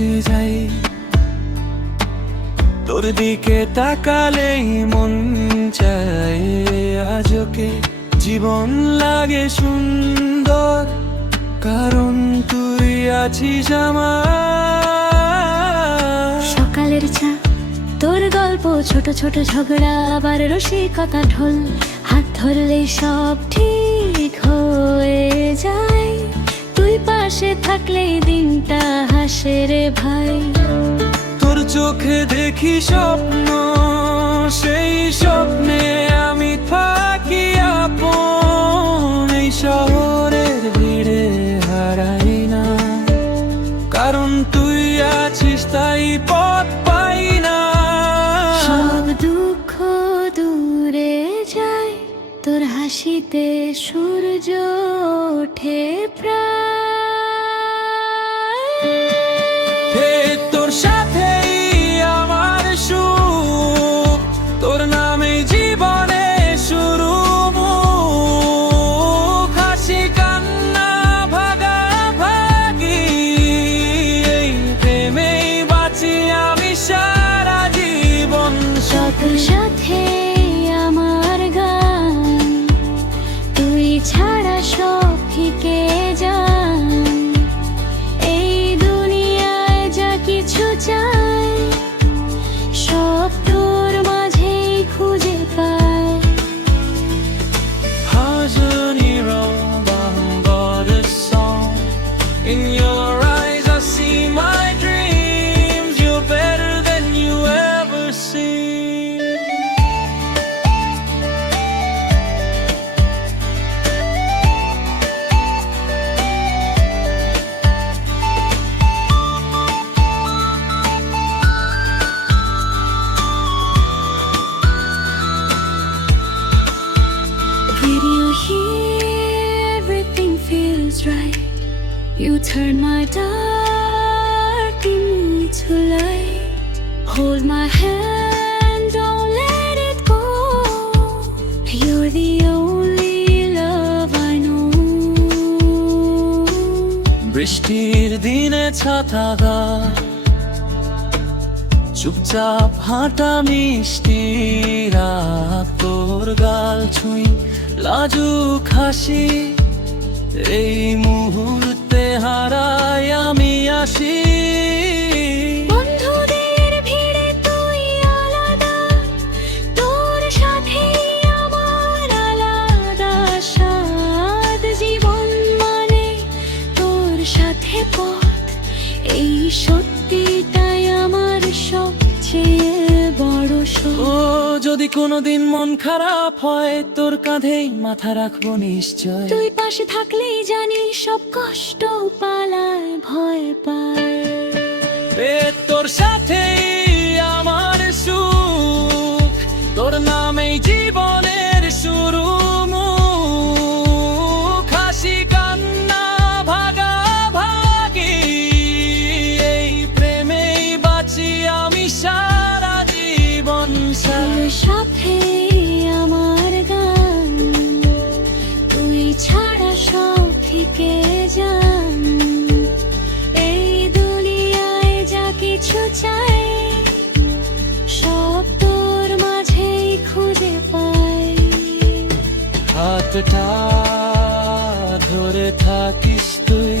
খুঁজে যাই। তোর দিকে তাকালেই মন চায়। আজকে জীবন লাগে সুন্দর, কারণ তুই আছিস আমার। সকালের চা তোর গল্প, ছোট ছোট ঝগড়া, আবার রসিকতা ঢোল। হাত ধরলে সব ঠিক হয়ে যায়। পাশে থাকলে দিনটা হাসে রে ভাই। তোর চোখে দেখি স্বপ্ন সেই স্বপ্নে আমি থাকি আপন। এই শহরের ভিড়ে হারাই না। কারণ তুই আছিস তাই পথ পাই না। সব দুঃখ দূরে যায় তোর হাসিতে সূর্য ওঠে প্রায় তোর সাথে You turn my dark into light Hold my hand, don't let it go You're the only love I know বৃষ্টির দিনে ছাতা গা চুপচাপ হাঁটা মিষ্টি রাত তোর গাল ছুঁই লাজুক হাসি এই মুহূর্তে হারাই আমি আসি। যদি কোনোদিন মন খারাপ হয় তোর কাঁধেই মাথা রাখব নিশ্চয়। তুই পাশে থাকলেই জানি সব কষ্ট পালায় ভয় পায়। তোর সাথে আমার সুখ তোর নামেই জীবনের হাতটা ধরে থাকিস তুই?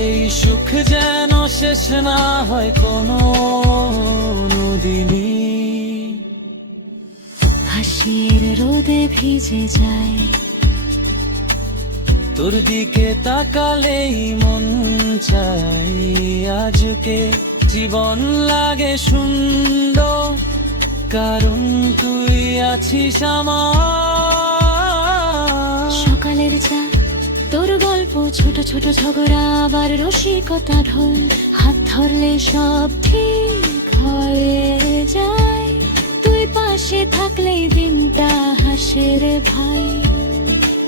এই সুখ যেন শেষ না হয় কোনো দিনই হাসির রোদে ভিজে যায়। তোর দিকে তাকালেই মন চাই আজকে। জীবন লাগে সুন্দর কারণ তুই আছিস আমার। সকালের চা তোর গল্প, ছোট ছোট ঝগড়া, আবার রসিকতা ঢোল। হাত ধরলে সব ঠিক হয়ে যায়। তুই পাশে থাকলেই দিনটা হাসে রে ভাই।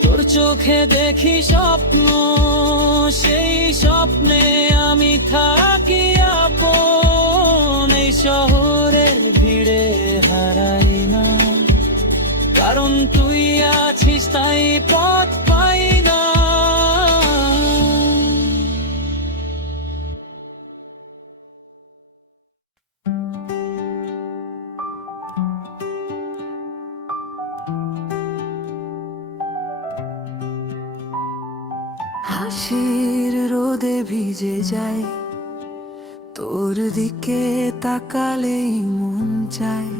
তোর চোখে দেখি স্বপ্ন, সেই স্বপ্নে আমি থাকি আপন। এই শহরের ভিড়ে হারাই না। কারণ তুই আছিস তাই পথ হাসির রোদে ভিজে যায়। তোর দিকে তাকালেই মন চায়।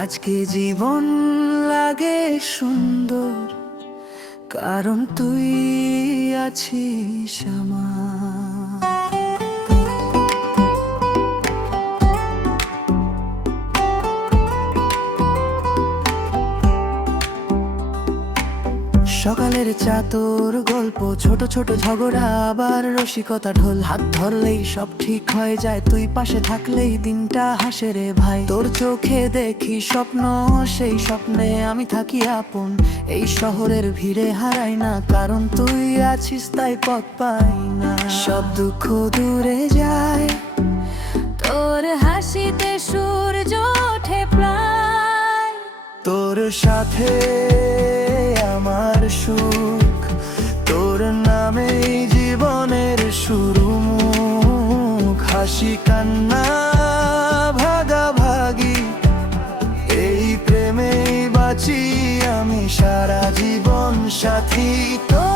আজকে জীবন লাগে সুন্দর, কারণ তুই আছিস আমার। সকালের চাতুর গল্প, ছোট ছোট ঝগড়া, আবার রসিকতা ঢোল। হাত ধরলেই সব ঠিক হয়ে যায়, তুই পাশে থাকলেই দিনটা হাসে রে ভাই। তোর চোখে দেখি স্বপ্ন, সেই স্বপ্নে আমি থাকি আপন। এই শহরের ভিড়ে হারাই না, কারণ তুই আছিস তাই পথ পাই না। সব দুঃখ দূরে যায়, তোর হাসিতে সূর্য ওঠে প্রায়। তোর সাথে সুখ। তোর নামে জীবনের শুরু মুখ। হাসি, কান্না, ভাগাভাগি। এই প্রেমে বাঁচি আমি সারা জীবন সাথী। তোর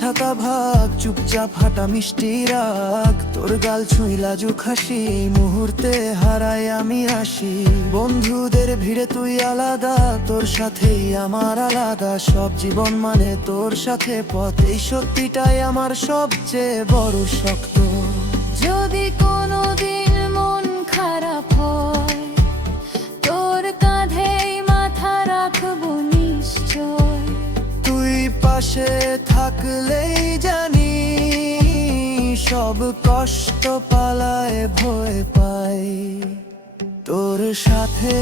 ছাতা ভাগ, চুপচাপ হাঁটা মিষ্টি রাগ। তোর গাল ছুঁই লাজুক হাসি, মুহূর্তে হারাই আমি আসি। বন্ধুদের ভিড়ে তুই আলাদা, তোর সাথেই আমার আলাদা। সব জীবন মানে তোর সাথে পথ, এই সত্যিটাই আমার সবচেয়ে বড় শক্ত। যদি কোনোদিন মন খারাপ হয় পাশে থাকলেই জানি সব কষ্ট পালায়, ভয় পাই। তোর সাথে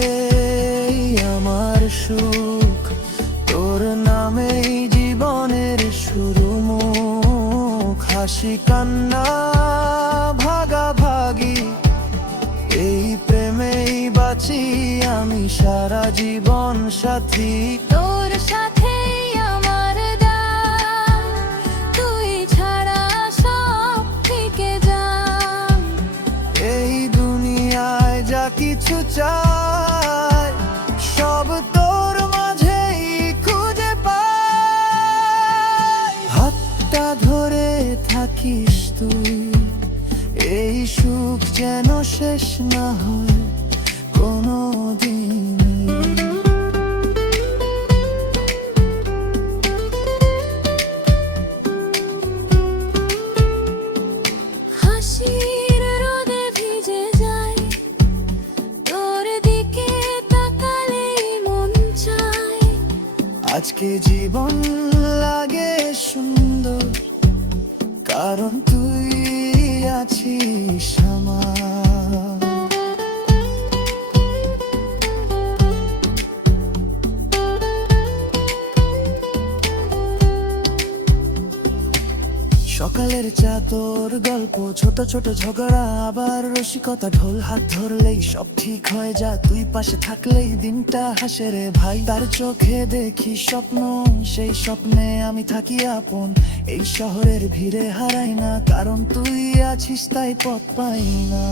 আমার সুখ, তোর নামেই জীবনের শুরু মুখ হাসি, কান্না, ভাগাভাগি, এই প্রেমেই বাঁচি আমি সারা জীবন সাথী। কোনো দিন হাসির ভিজে যায় দিকে মন আজকে জীবন লাগে সুন্দর কারণ তুই আছিস। সকালের চাতর গল্প, ছোট ছোট ঝগড়া, আবার রসিকতা, ঢোল, হাত ধরলেই সব ঠিক হয়ে যা তুই পাশে থাকলেই দিনটা হাসে রে ভাই। তার চোখে দেখি স্বপ্ন, সেই স্বপ্নে আমি থাকি আপন। এই শহরের ভিড়ে হারাই না, কারণ তুই আছিস তাই পথ পাই না।